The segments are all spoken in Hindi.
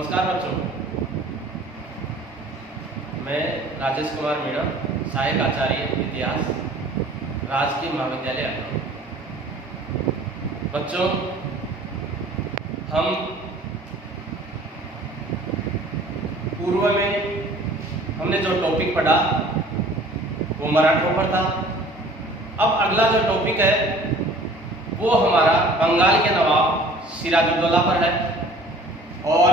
नमस्कार बच्चों, मैं राजेश कुमार मीणा, सहायक आचार्य इतिहास, राजकीय महाविद्यालय लखनऊ। बच्चों, हम पूर्व में हमने जो टॉपिक पढ़ा वो मराठों पर था। अब अगला जो टॉपिक है वो हमारा बंगाल के नवाब सिराजुद्दौला पर है और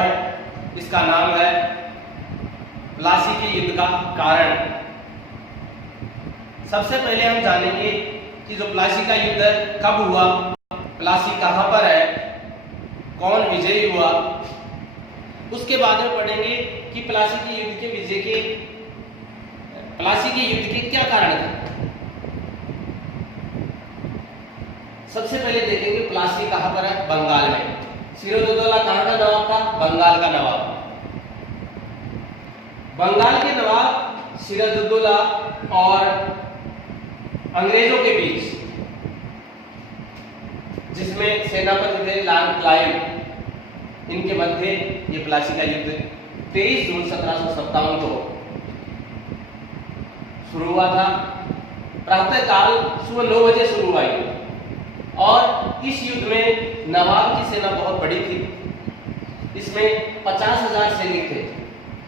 इसका नाम है प्लासी के युद्ध का कारण। सबसे पहले हम जानेंगे कि जो प्लासी का युद्ध कब हुआ, प्लासी कहाँ पर है, कौन विजयी हुआ। उसके बाद में पढ़ेंगे कि प्लासी के युद्ध के क्या कारण थे। सबसे पहले देखेंगे प्लासी कहाँ पर है, बंगाल में। सिराजुद्दौला कहाँ का नवाब था, बंगाल का नवाब। बंगाल के नवाब सिराजुद्दौला और अंग्रेजों के बीच, जिसमें सेनापति थे लॉर्ड क्लाइव, इनके मध्य ये प्लासी का युद्ध 23 जून 1757 को शुरू हुआ था। प्रातःकाल सुबह 9 बजे शुरू हुआ और इस युद्ध में नवाब की सेना बहुत बड़ी थी। इसमें 50,000 सैनिक थे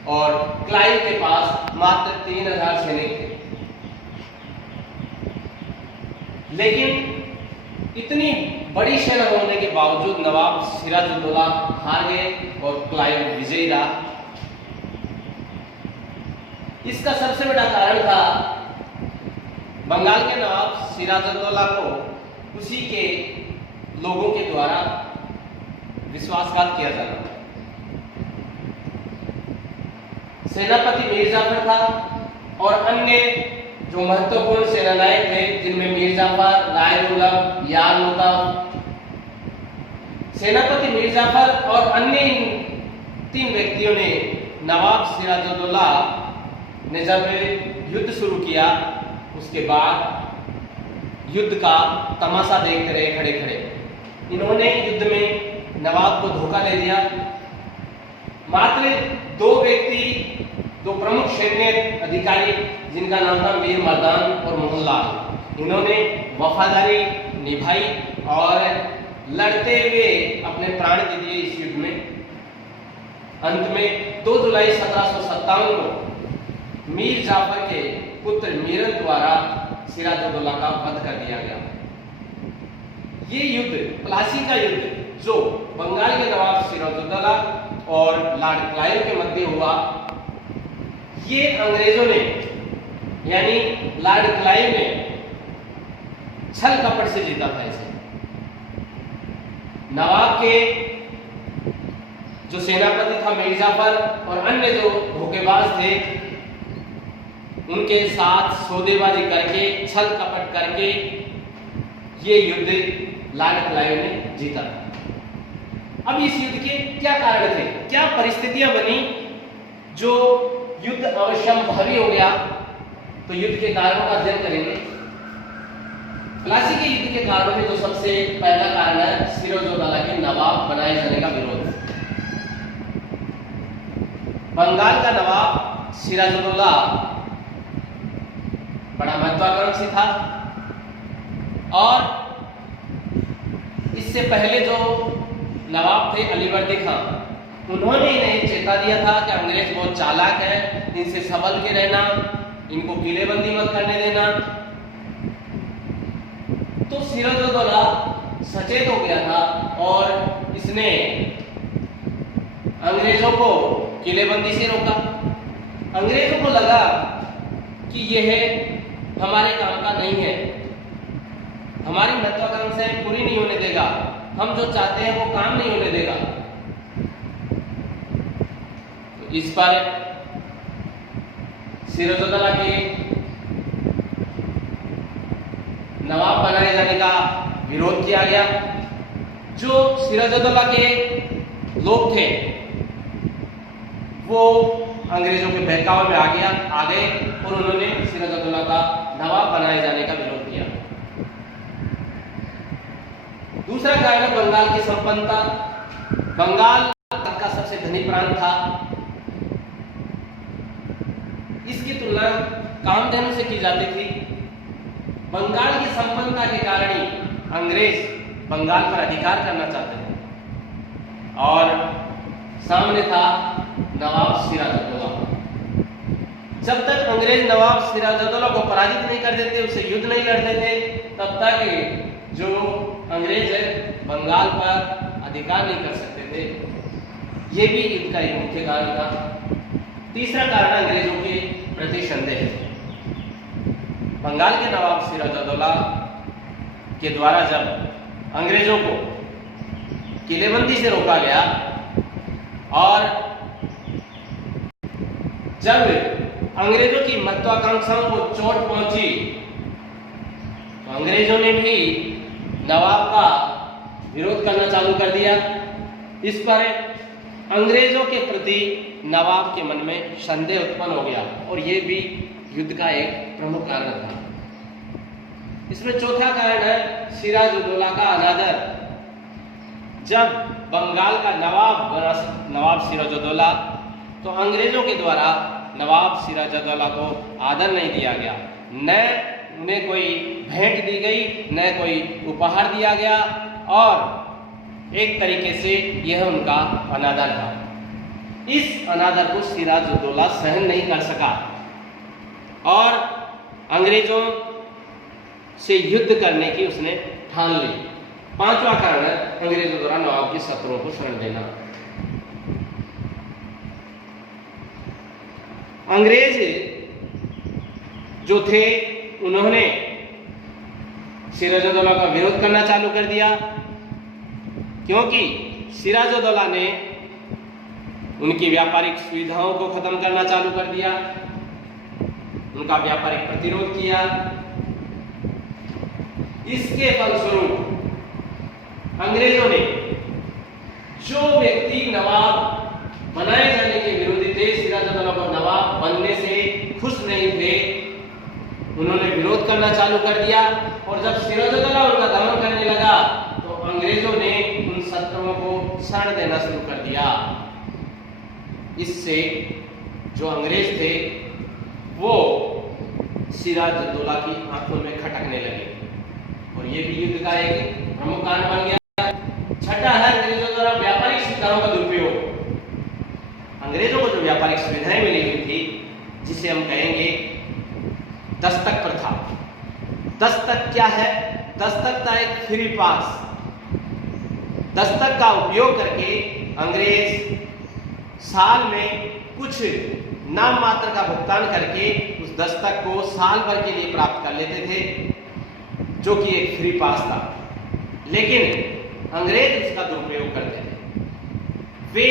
और क्लाइव के पास मात्र 3,000 सैनिक थे। लेकिन इतनी बड़ी सेना होने के बावजूद नवाब सिराजुद्दौला हार गए और क्लाइव विजयी रहा। इसका सबसे बड़ा कारण था बंगाल के नवाब सिराजुद्दौला को उसी के लोगों के द्वारा विश्वासघात किया जाना। सेनापति मीर जाफर था और अन्य जो महत्वपूर्ण सेनानायक थे, जिनमें मीर जाफर, राय दुर्लभ, यार मुताफ। सेनापति मीर जाफर और अन्य 3 व्यक्तियों ने नवाब सिराजुद्दौला ने जब युद्ध शुरू किया, उसके बाद युद्ध का तमाशा देखते रहे खड़े खड़े। इन्होंने युद्ध में नवाब को धोखा दे दिया। मात्र 2 व्यक्ति, 2 प्रमुख सैन्य अधिकारी, जिनका नाम था मीर मर्दान और मोहनलाल, इन्होंने वफादारी निभाई और लड़ते हुए अपने प्राण दे दिए इस युद्ध में। अंत में 2 जुलाई 1757 को मीर जाफर के पुत्र मीरन द्वारा सिराजुद्दौला का वध कर दिया गया। ये युद्ध, प्लासी का युद्ध, जो बंगाल के नवाब सिराजुद्दौला और लॉर्ड क्लाइव के मध्य हुआ, ये अंग्रेजों ने, यानी लॉर्ड क्लाइव ने छल कपट से जीता था इसे। नवाब के जो सेनापति था मीर जाफर और अन्य जो धोखेबाज थे, उनके साथ सौदेबाजी करके, छल कपट करके ये युद्ध लॉर्ड क्लाइव ने जीता। अब इस युद्ध के क्या कारण थे, क्या परिस्थितियां बनी जो युद्ध अवश्यंभावी हो गया। तो युद्ध के कारणों का अध्ययन करेंगे। प्लासी के युद्ध के कारणों में जो सबसे पहला कारण है सिराजुद्दौला के नवाब बनाए जाने का विरोध। बंगाल का नवाब सिराजुद्दौला बड़ा महत्वाकांक्षी था और इससे पहले जो नवाब थे अलीवर्दी खान, उन्होंने इन्हें चेता दिया था कि अंग्रेज बहुत चालाक है, इनसे संभल के रहना, इनको किलेबंदी मत करने देना। तो सिराजुद्दौला सचेत हो गया था और इसने अंग्रेजों को किलेबंदी से रोका। अंग्रेजों को लगा कि यह हमारे काम का नहीं है, हमारी महत्वाकांक्षाएं पूरी नहीं होने देगा, हम जो चाहते हैं वो काम नहीं होने देगा। तो इस पर सिराजुद्दौला के नवाब बनाए जाने का विरोध किया गया। जो सिराजुद्दौला के लोग थे वो अंग्रेजों के बहकावे में आ गए और उन्होंने सिराजुद्दौला का नवाब बनाए जाने का विरोध किया। दूसरा कारण है बंगाल की संपन्नता। बंगाल का सबसे मध्यधनी प्रांत था। इसकी तुलना कामधेनु से की जाती थी। बंगाल की संपन्नता के कारण ही अंग्रेज बंगाल पर अधिकार करना चाहते थे। और सामने था नवाब सिराजुद्दौला। जब तक अंग्रेज नवाब सिराजुद्दौला को पराजित नहीं कर देते, उससे युद्ध नहीं लड़ते थे, तब तक जो अंग्रेज है बंगाल पर अधिकार नहीं कर सकते थे। ये भी युद्ध का एक मुख्य कारण था। तीसरा कारण अंग्रेजों के प्रति संदेह। बंगाल के नवाब सिराजुद्दौला के द्वारा जब अंग्रेजों को किलेबंदी से रोका गया और जब अंग्रेजों की महत्वाकांक्षाओं को चोट पहुंची तो अंग्रेजों ने भी नवाब का विरोध करना चालू कर दिया। इस पर अंग्रेजों के प्रति नवाब के मन में संदेह उत्पन्न हो गया और यह भी युद्ध का एक प्रमुख कारण था। इसमें चौथा कारण है सिराजुद्दौला का अनादर। जब बंगाल का नवाब सिराजुद्दौला, तो अंग्रेजों के द्वारा नवाब सिराजुद्दौला को आदर नहीं दिया गया। न उन्हें कोई भेंट दी गई, न कोई उपहार दिया गया और एक तरीके से यह उनका अनादर था। इस अनादर को सिराजुद्दौला सहन नहीं कर सका और अंग्रेजों से युद्ध करने की उसने ठान ली। पांचवा कारण है अंग्रेजों द्वारा नवाब के शत्रुओं को शरण देना। अंग्रेज जो थे उन्होंने सिराजुद्दौला का विरोध करना चालू कर दिया, क्योंकि सिराजुद्दौला ने उनकी व्यापारिक सुविधाओं को खत्म करना चालू कर दिया, उनका व्यापारिक प्रतिरोध किया। इसके फलस्वरूप अंग्रेजों ने जो व्यक्ति नवाब बनाए जाने के विरोधी थे, सिराजुद्दौला को नवाब बनने से खुश नहीं थे, उन्होंने विरोध करना चालू कर दिया। और जब सिराजुद्दौला उनका दमन करने लगा तो अंग्रेजों ने उन शत्रुओं को शरण देना शुरू कर दिया। इससे जो अंग्रेज थे वो सिराजुद्दौला की आंखों में खटकने लगे और ये भी युद्ध का एक प्रमुख कारण बन गया। छठा है अंग्रेजों द्वारा व्यापारिक सुविधाओं का दुरुपयोग। अंग्रेजों को जो व्यापारिक सुविधाएं मिली हुई थी, जिसे हम कहेंगे दस्तक प्रथा। दस्तक क्या है? दस्तक का एक फ्री पास। दस्तक का उपयोग करके अंग्रेज साल में कुछ नाम मात्र का भुगतान करके उस दस्तक को साल भर के लिए प्राप्त कर लेते थे, जो कि एक फ्री पास था। लेकिन अंग्रेज उसका दुरुपयोग करते थे। वे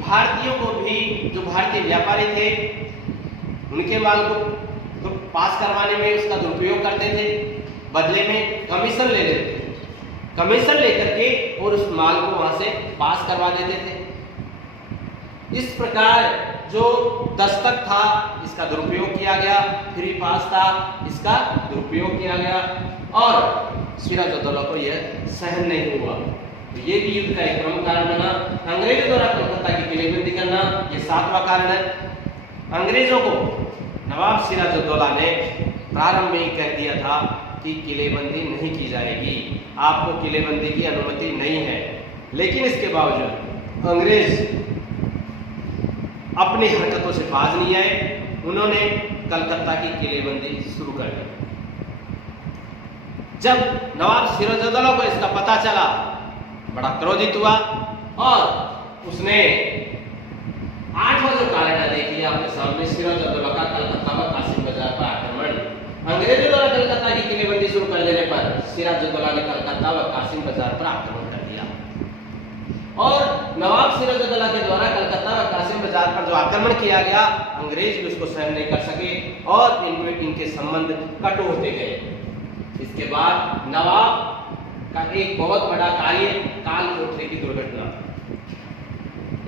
भारतीयों को भी, जो भारतीय व्यापारी थे, उनके माल को तो पास करवाने में उसका दुरुपयोग करते थे, बदले में कमीशन ले लेते थे। कमीशन लेकर के और उस माल को वहां से पास करवा देते थे। इस प्रकार जो दस्तक था इसका दुरुपयोग किया गया, फ्री पास था इसका दुरुपयोग किया गया और सिराजुद्दौला को यह सहन नहीं हुआ। तो ये भी युद्ध का एक प्रमुख कारण बना। अंग्रेजों द्वारा कलकत्ता की किलेबंदी करना, ये सातवां कारण है। अंग्रेजों को नवाब सिराजुद्दौला ने प्रारंभ में ही कह दिया था कि किलेबंदी नहीं की जाएगी, आपको किलेबंदी की अनुमति नहीं है। लेकिन इसके बावजूद अंग्रेज अपनी हरकतों से बाज नहीं आए, उन्होंने कलकत्ता की किलेबंदी शुरू कर दी। जब नवाब सिराजुद्दौला को इसका पता चला, बड़ा क्रोधित हुआ और उसने 8वां जो कारण देख लिया अपने सामने, सिराजुद्दौला का कलकत्ता में कासिम बाजार पर आक्रमण। अंग्रेजों द्वारा कलकत्ता की किलेबंदी शुरू कर देने पर सिराजुद्दौला ने कलकत्ता व कासिम बाजार पर आक्रमण कर दिया और नवाब सिराजुद्दौला के द्वारा कलकत्ता व कासिम बाजार पर जो आक्रमण किया गया, अंग्रेज भी उसको सहन नहीं कर सके और इनके संबंध कटु होते गए। इसके बाद नवाब का एक बहुत बड़ा कार्य काल कोठरी की दुर्घटना।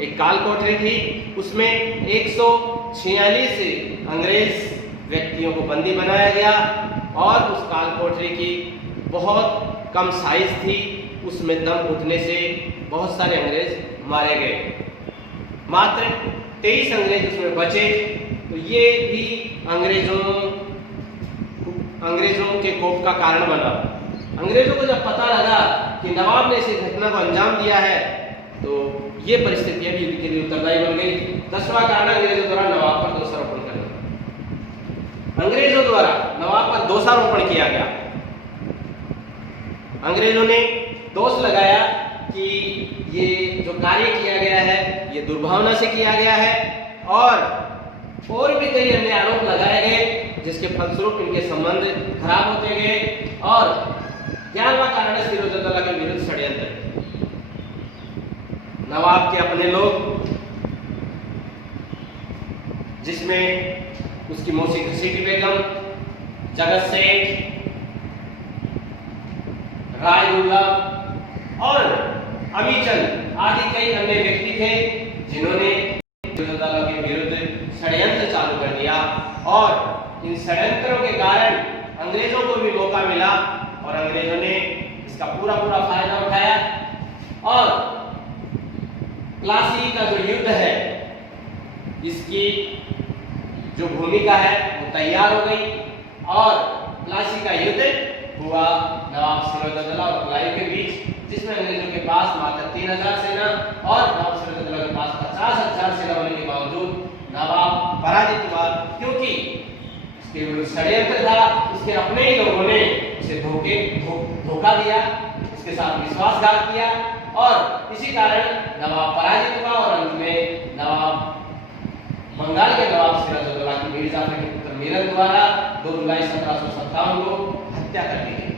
एक काल कोठरी थी, उसमें 146 अंग्रेज व्यक्तियों को बंदी बनाया गया और उस काल कोठरी की बहुत कम साइज थी, उसमें दम घुटने से बहुत सारे अंग्रेज मारे गए। मात्र 23 अंग्रेज उसमें बचे। तो ये भी अंग्रेजों के कोप का कारण बना। अंग्रेजों को जब पता लगा कि नवाब ने इस घटना को अंजाम दिया है, तो ये परिस्थितियां भी युद्ध के लिए उत्तरदायी बन गई। 10वां कारण अंग्रेजों द्वारा नवाब पर दोषारोपण करना। अंग्रेजों द्वारा नवाब पर दोषारोपण किया गया। अंग्रेजों ने दोष लगाया कि ये जो कार्य किया गया है ये दुर्भावना से किया गया है, और भी कई अन्य आरोप लगाए गए जिसके फलस्वरूप इनके संबंध खराब होते गए। और 11वां कारण है सिराजुद्दौला के विरुद्ध षड्यंत्र। नवाब के अपने लोग, जिसमें उसकी मौसी घसीटी बेगम, जगत सेठ, रायदुल्ला और अमीचंद आदि कई अन्य व्यक्ति थे जिन्होंने सिराजुद्दौला के विरुद्ध षड्यंत्र चालू कर दिया। और इन षड्यंत्रों के कारण अंग्रेजों को भी मौका मिला और अंग्रेजों ने इसका पूरा फायदा उठाया। और प्लासी का जो युद्ध है, इसकी जो भूमिका है वो तैयार हो गई और प्लासी का युद्ध हुआ नवाब सिराजुद्दौला और क्लाइव के बीच, जिसमें अंग्रेजों के पास मात्र 3000 सेना और नवाब सिराजुद्दौला के पास 50,000 सेना होने के बावजूद नवाब पराजित हुआ, क्योंकि इसके विरुद्ध षड्यंत्र था। इसके अपने ही लोगों ने उसे धोखा दिया, इसके साथ विश्वासघात किया और इसी कारण नवाब पराजित हुआ। और अंत में नवाब बंगाल के नवाब सिराजुद्दौला की मीर जाफर के पुत्र मीरन द्वारा 2 जुलाई 1757 को हत्या कर दी गई।